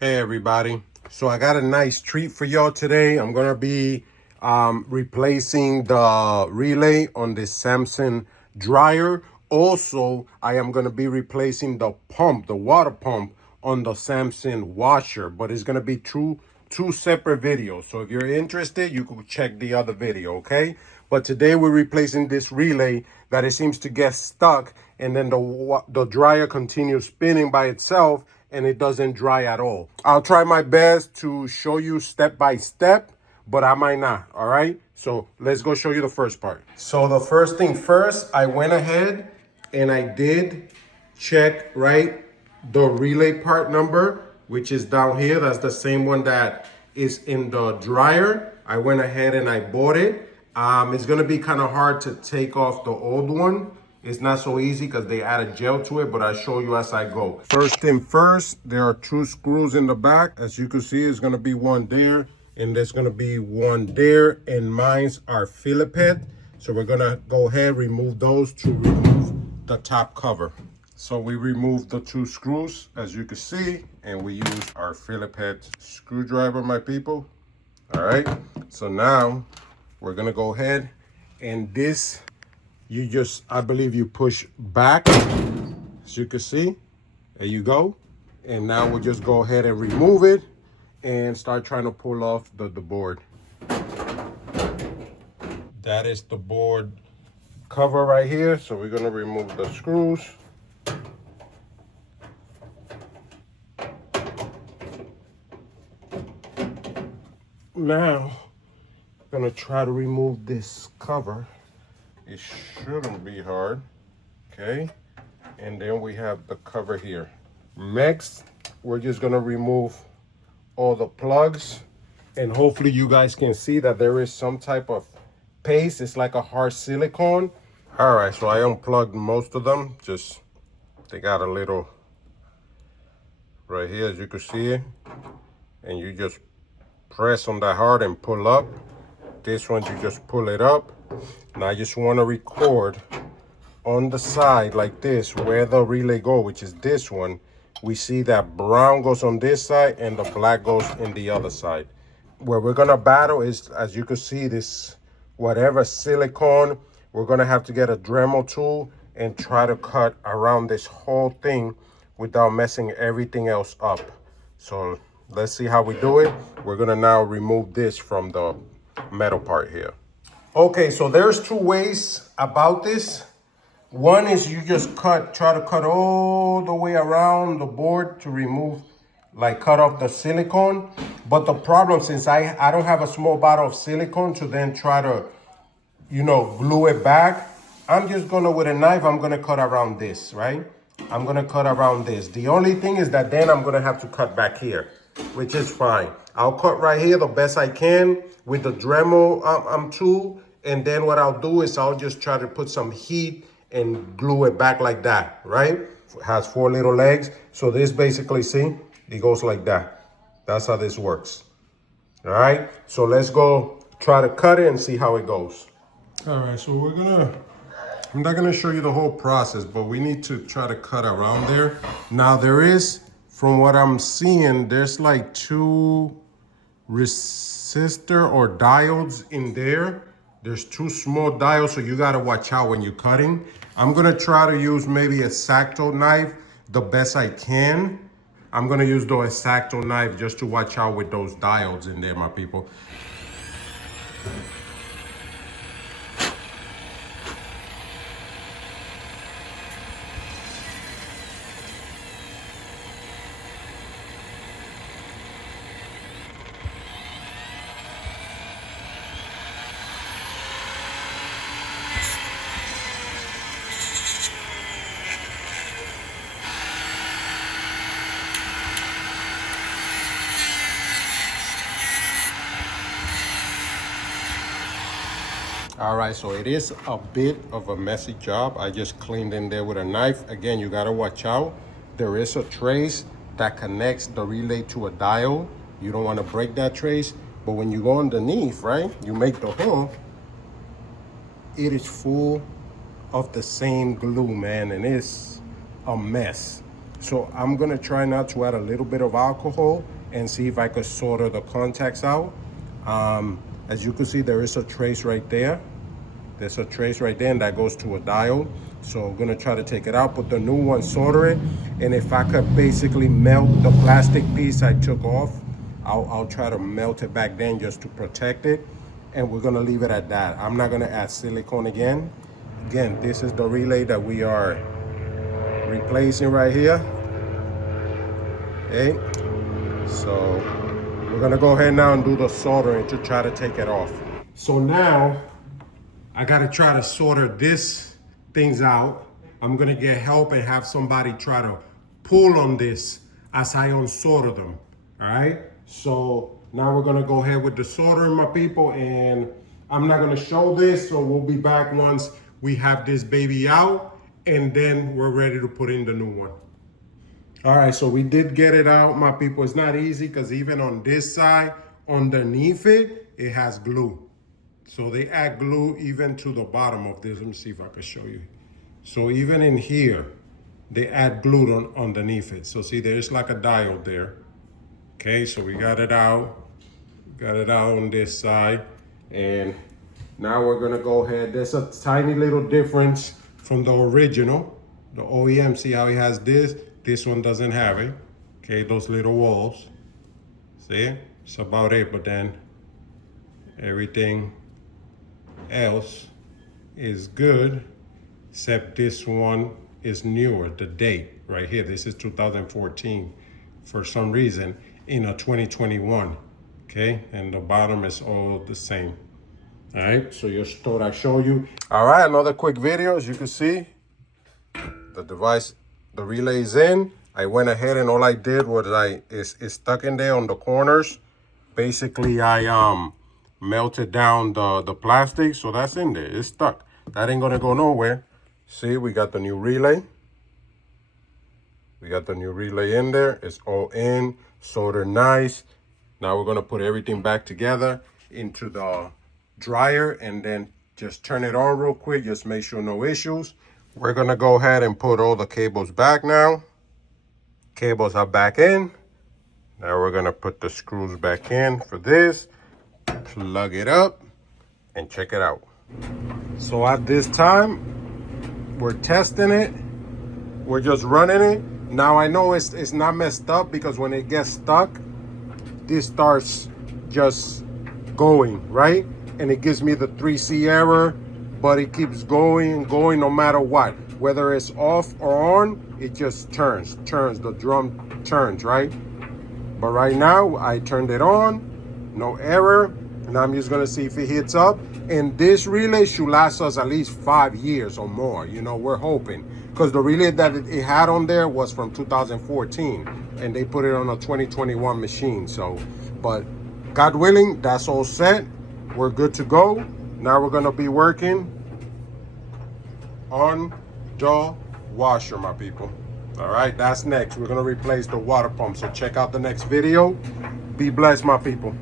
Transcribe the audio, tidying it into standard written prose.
Hey everybody. So I got a nice treat for y'all today. I'm gonna be replacing the relay on this Samsung dryer. Also, I am gonna be replacing the pump, the water pump on the Samsung washer, but it's gonna be two separate videos. So if you're interested, you can check the other video, okay? But today we're replacing this relay that it seems to get stuck, and then the dryer continues spinning by itself and it doesn't dry at all. I'll try my best to show you step by step, but I might not, all right? So let's go show you the first part. So the first thing first, I went ahead and I did check, right, the relay part number, which is down here. That's the same one that is in the dryer. I went ahead and I bought it. It's gonna be kind of hard to take off the old one. It's not so easy because they added gel to it, but I'll show you as I go. First thing first, there are 2 screws in the back. As you can see, it's gonna be one there and there's gonna be one there, and mines are Philip head. So we're gonna go ahead, remove those to remove the top cover. So we removed the 2 screws, as you can see, and we use our Philip head screwdriver, my people. All right, so now we're gonna go ahead and this, you just, I believe you push back, as you can see, there you go. And now we'll just go ahead and remove it and start trying to pull off the board. That is the board cover right here. So we're gonna remove the screws. Now, I'm gonna try to remove this cover. It shouldn't be hard, okay? And then we have the cover here. Next, we're just gonna remove all the plugs, and hopefully you guys can see that there is some type of paste. It's like a hard silicone. All right, so I unplugged most of them. Just, they got a little right here, as you can see it. And you just press on that hard and pull up. This one, you just pull it up. Now I just want to record on the side like this where the relay go, which is this one. We see that brown goes on this side and the black goes in the other side. Where we're gonna battle is, as you can see, this whatever silicone. We're gonna have to get a Dremel tool and try to cut around this whole thing without messing everything else up. So let's see how we do it. We're gonna now remove this from the metal part here. Okay, so there's 2 ways about this. One is you just try to cut all the way around the board to remove, like cut off the silicone. But the problem, since I don't have a small bottle of silicone to then try to, glue it back, I'm just gonna, with a knife, I'm gonna cut around this, right? I'm gonna cut around this. The only thing is that then I'm gonna have to cut back here, which is fine. I'll cut right here the best I can with the Dremel tool. And then what I'll do is I'll just try to put some heat and glue it back like that, right? It has 4 little legs. So this basically, see, it goes like that. That's how this works. All right, so let's go try to cut it and see how it goes. All right, so I'm not gonna show you the whole process, but we need to try to cut around there. Now there is, from what I'm seeing, there's like 2 resistor or diodes in there. There's 2 small diodes, so you gotta watch out when you're cutting. I'm gonna try to use maybe a X-Acto knife the best I can. I'm gonna use the X-Acto knife just to watch out with those diodes in there, my people. All right, so it is a bit of a messy job. I just cleaned in there with a knife. Again, you gotta watch out. There is a trace that connects the relay to a diode. You don't wanna break that trace, but when you go underneath, right, you make the hole, it is full of the same glue, man, and it's a mess. So I'm gonna try not to add a little bit of alcohol and see if I could solder the contacts out. As you can see, there is a trace right there. There's a trace right there, and that goes to a diode. So I'm gonna try to take it out, put the new one, solder it, and if I could basically melt the plastic piece I took off, I'll try to melt it back then just to protect it, and we're gonna leave it at that. I'm not gonna add silicone again. Again, this is the relay that we are replacing right here. Okay, so we're gonna go ahead now and do the soldering to try to take it off. So now I gotta try to solder this things out. I'm gonna get help and have somebody try to pull on this as I unsolder them. All right, so now we're gonna go ahead with the soldering, my people, and I'm not gonna show this, so we'll be back once we have this baby out, and then we're ready to put in the new one. All right, so we did get it out, my people. It's not easy because even on this side, underneath it, it has glue. So they add glue even to the bottom of this. Let me see if I can show you. So even in here, they add glue underneath it. So see, there's like a diode there. Okay, so we got it out. Got it out on this side. And now we're gonna go ahead. There's a tiny little difference from the original. The OEM, see how it has this? This one doesn't have it. Okay, those little walls. See, it's about it, but then everything else is good, except this one is newer, the date right here. This is 2014 for some reason in a 2021. Okay, and the bottom is all the same. All right, so just thought I'd show you. All right, another quick video. As you can see, the device, the relay is in. I went ahead and all I did was it's stuck in there on the corners. Basically, I melted down the plastic, so that's in there. It's stuck. That ain't gonna go nowhere. See, we got the new relay. We got the new relay in there. It's all in, soldered nice. Now we're gonna put everything back together into the dryer and then just turn it on real quick. Just make sure no issues. We're gonna go ahead and put all the cables back now. Cables are back in. Now we're gonna put the screws back in for this. Plug it up and check it out. So at this time, we're testing it. We're just running it. Now I know it's not messed up because when it gets stuck, this starts just going, right? And it gives me the 3C error, but it keeps going and going no matter what. Whether it's off or on, it just turns, the drum turns, right? But right now, I turned it on, no error, and I'm just gonna see if it hits up. And this relay should last us at least 5 years or more, you know, we're hoping. Because the relay that it had on there was from 2014, and they put it on a 2021 machine, so. But God willing, that's all set. We're good to go. Now we're gonna be working on the washer, my people. All right, that's next. We're gonna replace the water pump. So check out the next video. Be blessed, my people.